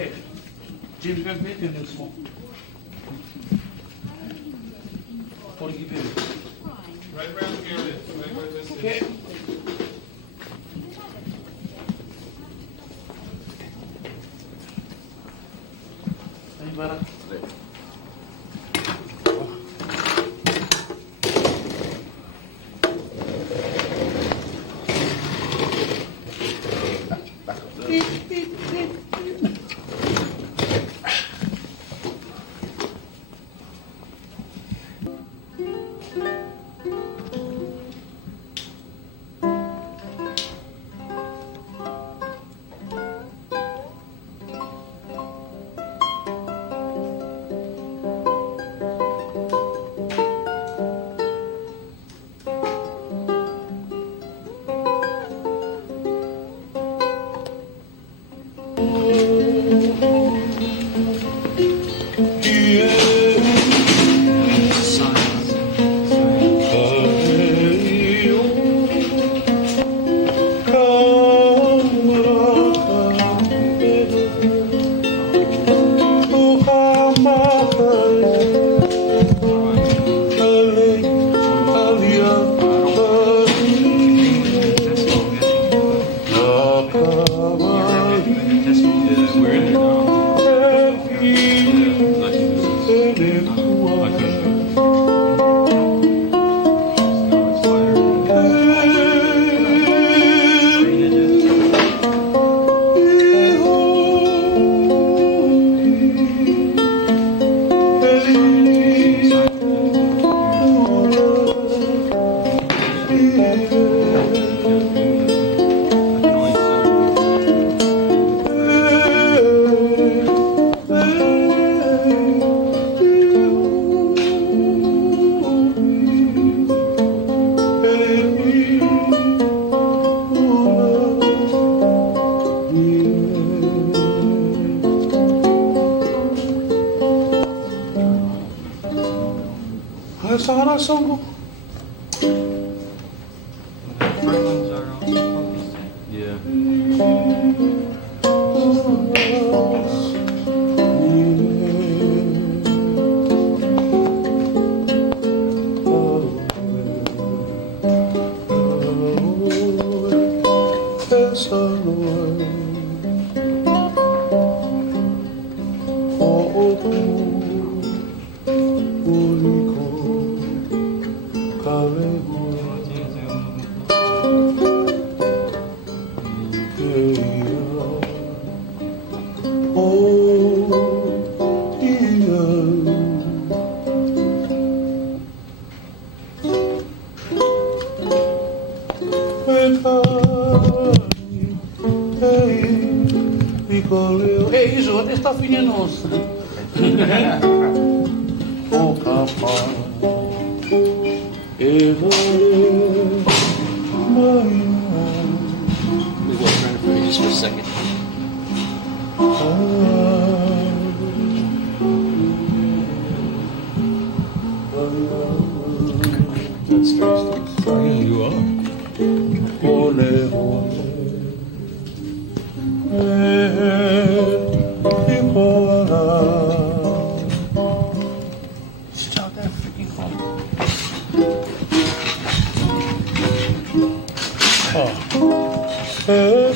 Hey, Jim, go big and small. What do you do? Right around here it is, right where this is. Okay. Aí, bora. Essa oração. Franklins are also focused. Yeah. Ei, Iso, onde está finenoso? O capaz, We were trying to finish just for a second. That's strange. Yeah, you are. Stop that freaking phone. Hey,